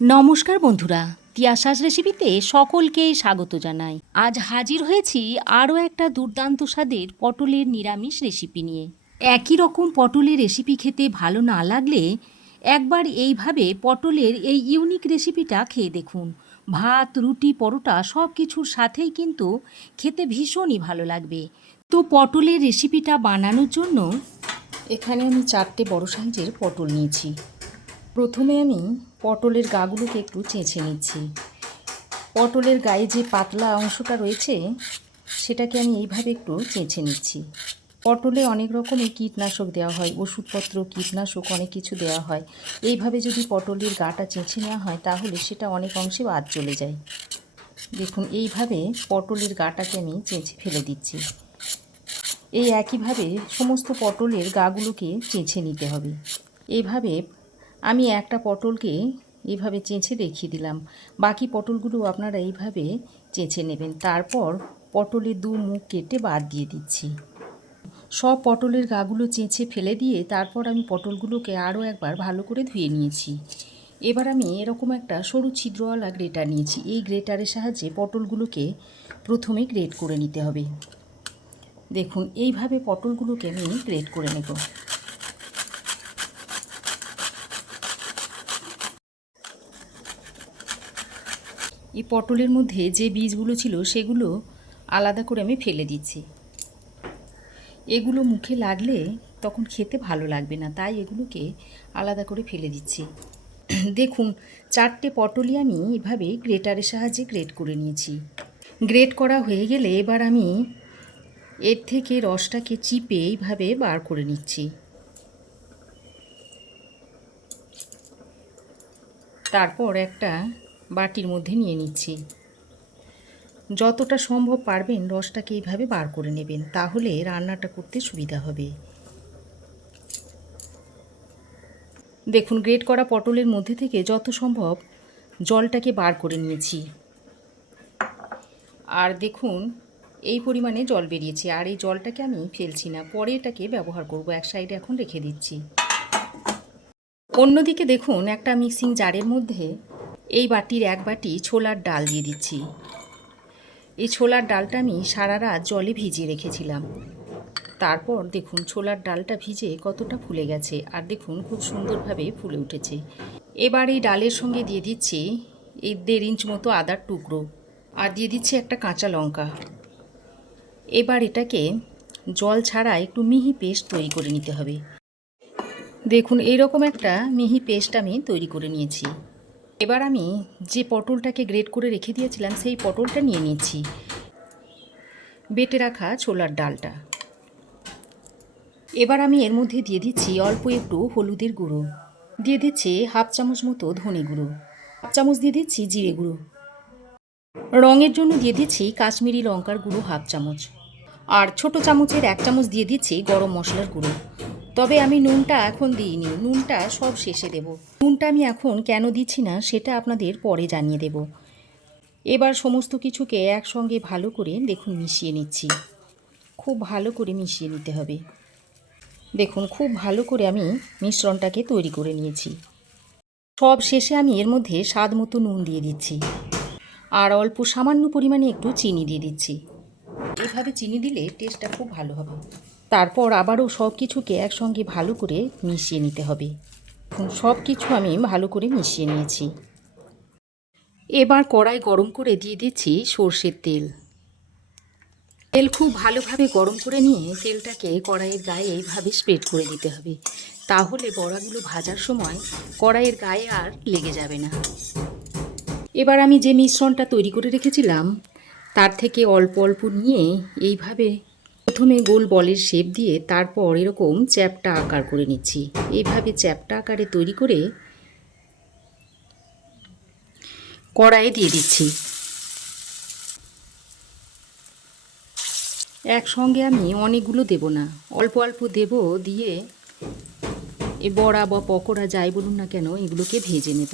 নমস্কার বন্ধুরা, তিয়াশাস রেসিপিতে সকলকে স্বাগত জানাই। আজ হাজির হয়েছি আরও একটা দুর্দান্ত স্বাদের পটলের নিরামিষ রেসিপি নিয়ে। একই রকম পটলের রেসিপি খেতে ভালো না লাগলে একবার এইভাবে পটলের এই ইউনিক রেসিপিটা খেয়ে দেখুন। ভাত, রুটি, পরোটা সব কিছুর সাথেই কিন্তু খেতে ভীষণই ভালো লাগবে। তো পটলের রেসিপিটা বানানোর জন্য এখানে আমি 4টে বড় সাইজের পটল নিয়েছি। প্রথমে আমি পটলের গাগুলোকে একটু চেঁচে নিচ্ছি। পটলের গায়ে যে পাতলা অংশটা রয়েছে সেটাকে আমি এইভাবে একটু চেঁচে নিচ্ছি। পটলে অনেক রকমের কীটনাশক দেওয়া হয়, ওষুধপত্র, কীটনাশক অনেক কিছু দেওয়া হয়। এইভাবে যদি পটলের গাটা চেঁচে নেওয়া হয় তাহলে সেটা অনেক অংশে বাদ চলে যায়। দেখুন, এইভাবে পটলের গাটাকে আমি চেঁচে ফেলে দিচ্ছি। এই একইভাবে সমস্ত পটলের গাগুলোকে চেঁচে নিতে হবে। এইভাবে আমি একটা পটলকে এইভাবে চেঁচে দেখিয়ে দিলাম, বাকি পটলগুলো আপনারা এইভাবে চেঁচে নেবেন। তারপর পটলের দু মুখ কেটে বাদ দিয়ে দিচ্ছি। সব পটলের গাগুলো চেঁচে ফেলে দিয়ে তারপর আমি পটলগুলোকে আরও একবার ভালো করে ধুয়ে নিয়েছি। এবার আমি এরকম একটা সরু ছিদ্রওয়ালা গ্রেটার নিয়েছি। এই গ্রেটারের সাহায্যে পটলগুলোকে প্রথমে গ্রেট করে নিতে হবে। দেখুন, এইভাবে পটলগুলোকে আমি গ্রেট করে নেব। এই পটলের মধ্যে যে বীজগুলো ছিল সেগুলো আলাদা করে আমি ফেলে দিচ্ছি। এগুলো মুখে লাগলে তখন খেতে ভালো লাগবে না, তাই এগুলোকে আলাদা করে ফেলে দিচ্ছি। দেখুন, 4টে পটলই আমি এভাবে গ্রেটারের সাহায্যে গ্রেট করে নিয়েছি। গ্রেট করা হয়ে গেলে এবার আমি এর থেকে রসটাকে চিপে এইভাবে বার করে নিচ্ছি। তারপর একটা বাটির মধ্যে নিয়ে নিচ্ছি। যতটা সম্ভব পারবেন রসটাকে এইভাবে বার করে নেবেন, তাহলে রান্নাটা করতে সুবিধা হবে। দেখুন, গ্রেট করা পটলের মধ্যে থেকে যত সম্ভব জলটাকে বার করে নিয়েছি। আর দেখুন, এই পরিমাণে জল বেরিয়েছে। আর এই জলটাকে আমি ফেলছি না, পরে এটাকে ব্যবহার করব। এক সাইডে এখন রেখে দিচ্ছি। অন্যদিকে দেখুন, একটা মিক্সিং জারের মধ্যে এই বাটির 1 বাটি ছোলার ডাল দিয়ে দিচ্ছি। এই ছোলার ডালটা আমি সারা রাত জলে ভিজিয়ে রেখেছিলাম। তারপর দেখুন, ছোলার ডালটা ভিজে কতটা ফুলে গেছে, আর দেখুন খুব সুন্দরভাবে ফুলে উঠেছে। এবার এই ডালের সঙ্গে দিয়ে দিচ্ছি এই 1.5 ইঞ্চ মতো আদার টুকরো, আর দিয়ে দিচ্ছি একটা কাঁচা লঙ্কা। এবার এটাকে জল ছাড়া একটু মিহি পেস্ট তৈরি করে নিতে হবে। দেখুন, এইরকম একটা মিহি পেস্ট আমি তৈরি করে নিয়েছি। এবার আমি যে পটলটাকে গ্রেট করে রেখে দিয়েছিলাম সেই পটলটা নিয়ে নিচ্ছি, বেটে রাখা ছোলার ডালটা। এবার আমি এর মধ্যে দিয়ে দিচ্ছি অল্প একটু হলুদের গুঁড়ো, দিয়ে দিচ্ছি 1/2 চামচ মতো ধনে গুঁড়ো, 1 চামচ দিয়ে দিচ্ছি জিরে গুঁড়ো, রঙের জন্য দিয়ে দিচ্ছি কাশ্মীরি লঙ্কার গুঁড়ো 1/2 চামচ, আর ছোট চামচের 1 চামচ দিয়ে দিচ্ছি গরম মশলার গুঁড়ো। তবে আমি নুনটা এখন দিইনি, নুনটা সব শেষে দেব। নুনটা আমি এখন কেন দিচ্ছি না সেটা আপনাদের পরে জানিয়ে দেব। এবার সমস্ত কিছুকে একসঙ্গে ভালো করে দেখুন মিশিয়ে নিচ্ছি। খুব ভালো করে মিশিয়ে নিতে হবে। দেখুন, খুব ভালো করে আমি মিশ্রণটাকে তৈরি করে নিয়েছি। সব শেষে আমি এর মধ্যে স্বাদ মতো নুন দিয়ে দিচ্ছি, আর অল্প সামান্য পরিমাণে একটু চিনি দিয়ে দিচ্ছি। এভাবে চিনি দিলে টেস্টটা খুব ভালো হবে। তারপর আবারও সব কিছুকে একসঙ্গে ভালো করে মিশিয়ে নিতে হবে। সব কিছু আমি ভালো করে মিশিয়ে নিয়েছি। এবার কড়াই গরম করে দিয়ে দিচ্ছি সর্ষের তেল। তেল খুব ভালোভাবে গরম করে নিয়ে তেলটাকে কড়াইয়ের গায়ে এইভাবে স্প্রেড করে দিতে হবে, তাহলে বড়াগুলো ভাজার সময় কড়াইয়ের গায়ে আর লেগে যাবে না। এবার আমি যে মিশ্রণটা তৈরি করে রেখেছিলাম তার থেকে অল্প অল্প নিয়ে এইভাবে প্রথমে গোল বলের শেপ দিয়ে তারপর এরকম চ্যাপ্টা আকার করে নিচ্ছি। এইভাবে চ্যাপ্টা আকারে তৈরি করে কড়াইয়ে দিয়ে দিচ্ছি। একসঙ্গে আমি অনেকগুলো দেব না, অল্প অল্প দেব, দিয়ে এই বড়া বা পকোড়া যাই বলুন না কেন এগুলোকে ভেজে নেব।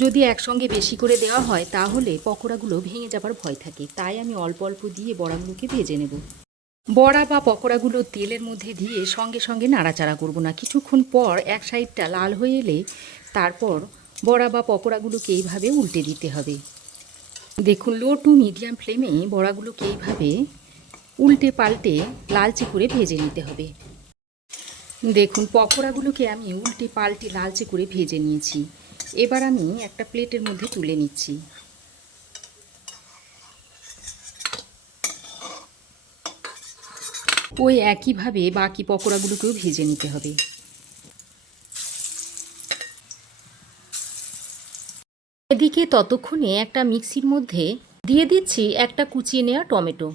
যদি একসঙ্গে বেশি করে দেওয়া হয় তাহলে পকোড়াগুলো ভেঙে যাবার ভয় থাকে, তাই আমি অল্প অল্প দিয়ে বড়াগুলোকে ভেজে নেব। বড়া বা পকোড়াগুলো তেলের মধ্যে দিয়ে সঙ্গে সঙ্গে নাড়াচাড়া করব না। কিছুক্ষণ পর এক সাইডটা লাল হয়ে এলে তারপর বড়া বা পকোড়াগুলোকে এইভাবে উল্টে দিতে হবে। দেখুন লো টু মিডিয়াম ফ্লেমে বড়াগুলোকে এইভাবে উল্টে পাল্টে লালচে করে ভেজে নিতে হবে। দেখুন পকোড়াগুলোকে আমি উল্টে পাল্টে লালচে করে ভেজে নিয়েছি। এবার আমি একটা প্লেটের মধ্যে তুলে নিচ্ছি। ওই একইভাবে বাকি পকোড়াগুলোকেও ভেজে নিতে হবে। এদিকে ততক্ষণে একটা মিক্সির মধ্যে দিয়ে দিচ্ছি একটা কুচিয়ে নেওয়া টমেটো,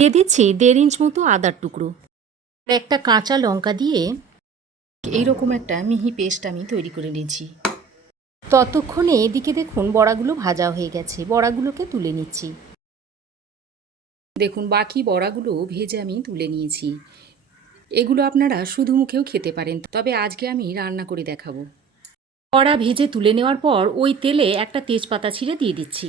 দিয়ে দিচ্ছি 1.5 ইঞ্চ মতো আদার টুকরো, একটা কাঁচা লঙ্কা দিয়ে এইরকম একটা মিহি পেস্ট আমি তৈরি করে নিয়েছি। ততক্ষণে এদিকে দেখুন বড়াগুলো ভাজা হয়ে গেছে, বড়াগুলোকে তুলে নিচ্ছি। দেখুন বাকি বড়াগুলো ভেজে আমি তুলে নিয়েছি। এগুলো আপনারা শুধু মুখেও খেতে পারেন, তবে আজকে আমি রান্না করে দেখাবো। বড়া ভেজে তুলে নেওয়ার পর ওই তেলে একটা তেজপাতা ছিঁড়ে দিয়ে দিচ্ছি।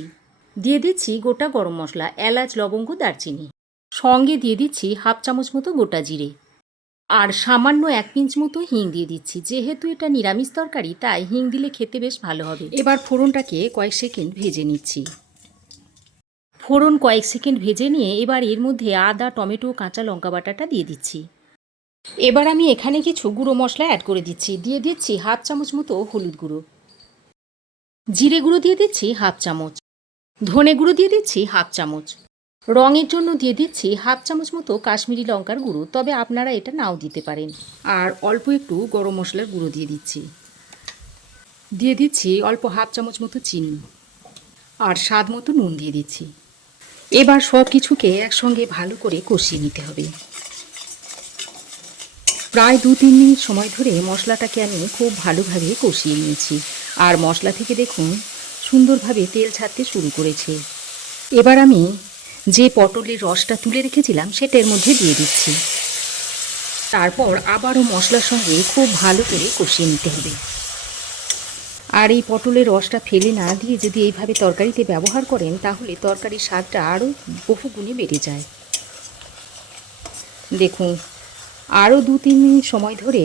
দিয়ে দিচ্ছি গোটা গরম মশলা, এলাচ, লবঙ্গ, দারচিনি। সঙ্গে দিয়ে দিচ্ছি 1/2 চামচ মতো গোটা জিরে আর সামান্য 1 পিঞ্চ মতো হিং দিয়ে দিচ্ছি। যেহেতু এটা নিরামিষ তরকারি তাই হিং দিলে খেতে বেশ ভালো হবে। এবার ফোড়নটাকে কয়েক সেকেন্ড ভেজে নিচ্ছি। ফোড়ন কয়েক সেকেন্ড ভেজে নিয়ে এবার এর মধ্যে আদা, টমেটো, কাঁচা লঙ্কা বাটাটা দিয়ে দিচ্ছি। এবার আমি এখানে কিছু গুঁড়ো মশলা অ্যাড করে দিচ্ছি। দিয়ে দিচ্ছি 1/2 চামচ মতো হলুদ গুঁড়ো, জিরে গুঁড়ো দিয়ে দিচ্ছি 1/2 চামচ, ধনে গুঁড়ো দিয়ে দিচ্ছি 1/2 চামচ, রঙের জন্য দিয়ে দিচ্ছি 1/2 চামচ মতো কাশ্মীরি লঙ্কার গুঁড়ো, তবে আপনারা এটা নাও দিতে পারেন। আর অল্প একটু গরম মশলার গুঁড়ো দিয়ে দিচ্ছি। দিয়ে দিচ্ছি অল্প 1/2 চামচ মতো চিনি আর স্বাদ মতো নুন দিয়ে দিচ্ছি। এবার সব কিছুকে একসঙ্গে ভালো করে কষিয়ে নিতে হবে। প্রায় 2-3 মিনিট সময় ধরে মশলাটাকে আমি খুব ভালোভাবে কষিয়ে নিয়েছি। আর মশলা থেকে দেখুন সুন্দরভাবে তেল ছাড়তে শুরু করেছে। এবার আমি যে পটলের রসটা তুলে রেখেছিলাম সেটা এর মধ্যে দিয়ে দিচ্ছি। তারপর আবারও মশলার সঙ্গে খুব ভালো করে কষিয়ে নিতে হবে। আর এই পটলের রসটা ফেলে না দিয়ে যদি এইভাবে তরকারিতে ব্যবহার করেন তাহলে তরকারির স্বাদটা আরও বহুগুণে বেড়ে যায়। দেখুন আরও 2-3 মিনিট সময় ধরে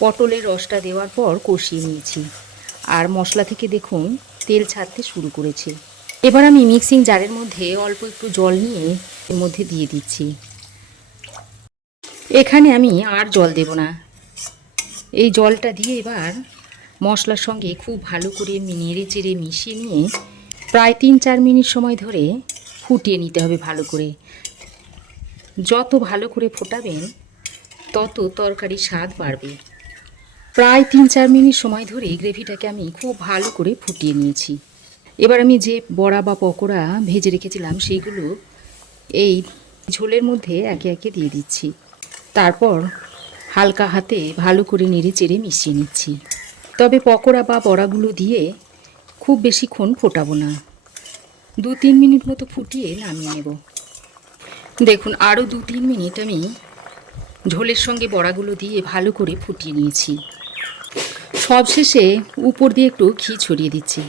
পটলের রসটা দেওয়ার পর কষিয়ে নিয়েছি। আর মশলা থেকে দেখুন তেল ছাড়তে শুরু করেছে। এবার আমি মিক্সিং জারের মধ্যে অল্প একটু জল নিয়ে এর মধ্যে দিয়ে দিচ্ছি। এখানে আমি আর জল দেব না। এই জলটা দিয়ে এবার মশলার সঙ্গে খুব ভালো করে নেড়ে চেড়ে মিশিয়ে নিয়ে প্রায় 3-4 মিনিট সময় ধরে ফুটিয়ে নিতে হবে ভালো করে। যত ভালো করে ফোটাবেন তত তরকারির স্বাদ বাড়বে। প্রায় 3-4 মিনিট সময় ধরে গ্রেভিটাকে আমি খুব ভালো করে ফুটিয়ে নিয়েছি। এবার আমি যে বড়া বা পকোড়া ভেজে রেখেছিলাম সেইগুলো এই ঝোলের মধ্যে একে একে দিয়ে দিচ্ছি। তারপর হালকা হাতে ভালো করে নেড়ে চেড়ে মিশিয়ে নিচ্ছি। তবে পকোড়া বা বড়াগুলো দিয়ে খুব বেশিক্ষণ ফোটাবো না, 2-3 মিনিট মতো ফুটিয়ে নামিয়ে নেব। দেখুন আরও 2-3 মিনিট আমি ঝোলের সঙ্গে বড়াগুলো দিয়ে ভালো করে ফুটিয়ে নিয়েছি। সবশেষে উপর দিয়ে একটু ঘি ছড়িয়ে দিচ্ছি।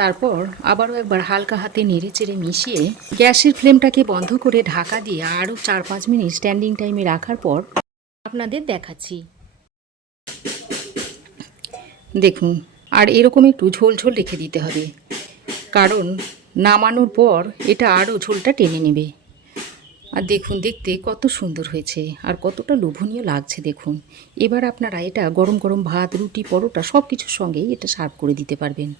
তারপর আবারও একবার হালকা হাতে নেড়ে চেড়ে মিশিয়ে গ্যাসের ফ্লেমটাকে বন্ধ করে ঢাকা দিয়ে আরও 4-5 মিনিট স্ট্যান্ডিং টাইমে রাখার পর আপনাদের দেখাচ্ছি। দেখুন আর এরকম একটু ঝোল ঝোল রেখে দিতে হবে, কারণ নামানোর পর এটা আরও ঝোলটা টেনে নেবে। আর দেখুন দেখতে কত সুন্দর হয়েছে আর কতটা লোভনীয় লাগছে দেখুন। এবার আপনারা এটা গরম গরম ভাত, রুটি, পরোটা সব কিছুর সঙ্গেই এটা সার্ভ করে দিতে পারবেন।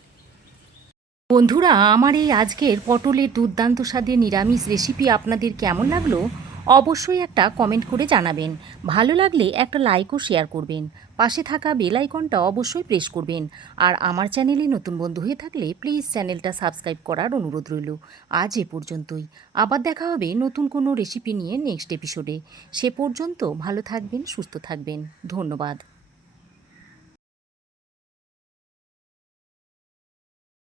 বন্ধুরা আমার এই আজকের পটলের দুর্দান্ত স্বাদের নিরামিষ রেসিপি আপনাদের কেমন লাগলো অবশ্যই একটা কমেন্ট করে জানাবেন। ভালো লাগলে একটা লাইক ও শেয়ার করবেন। পাশে থাকা বেল আইকনটা অবশ্যই প্রেস করবেন। আর আমার চ্যানেলে নতুন বন্ধু হয়ে থাকলে প্লিজ চ্যানেলটা সাবস্ক্রাইব করার অনুরোধ রইল। আজ এ পর্যন্তই। আবার দেখা হবে নতুন কোনো রেসিপি নিয়ে নেক্সট এপিসোডে। সে পর্যন্ত ভালো থাকবেন, সুস্থ থাকবেন। ধন্যবাদ।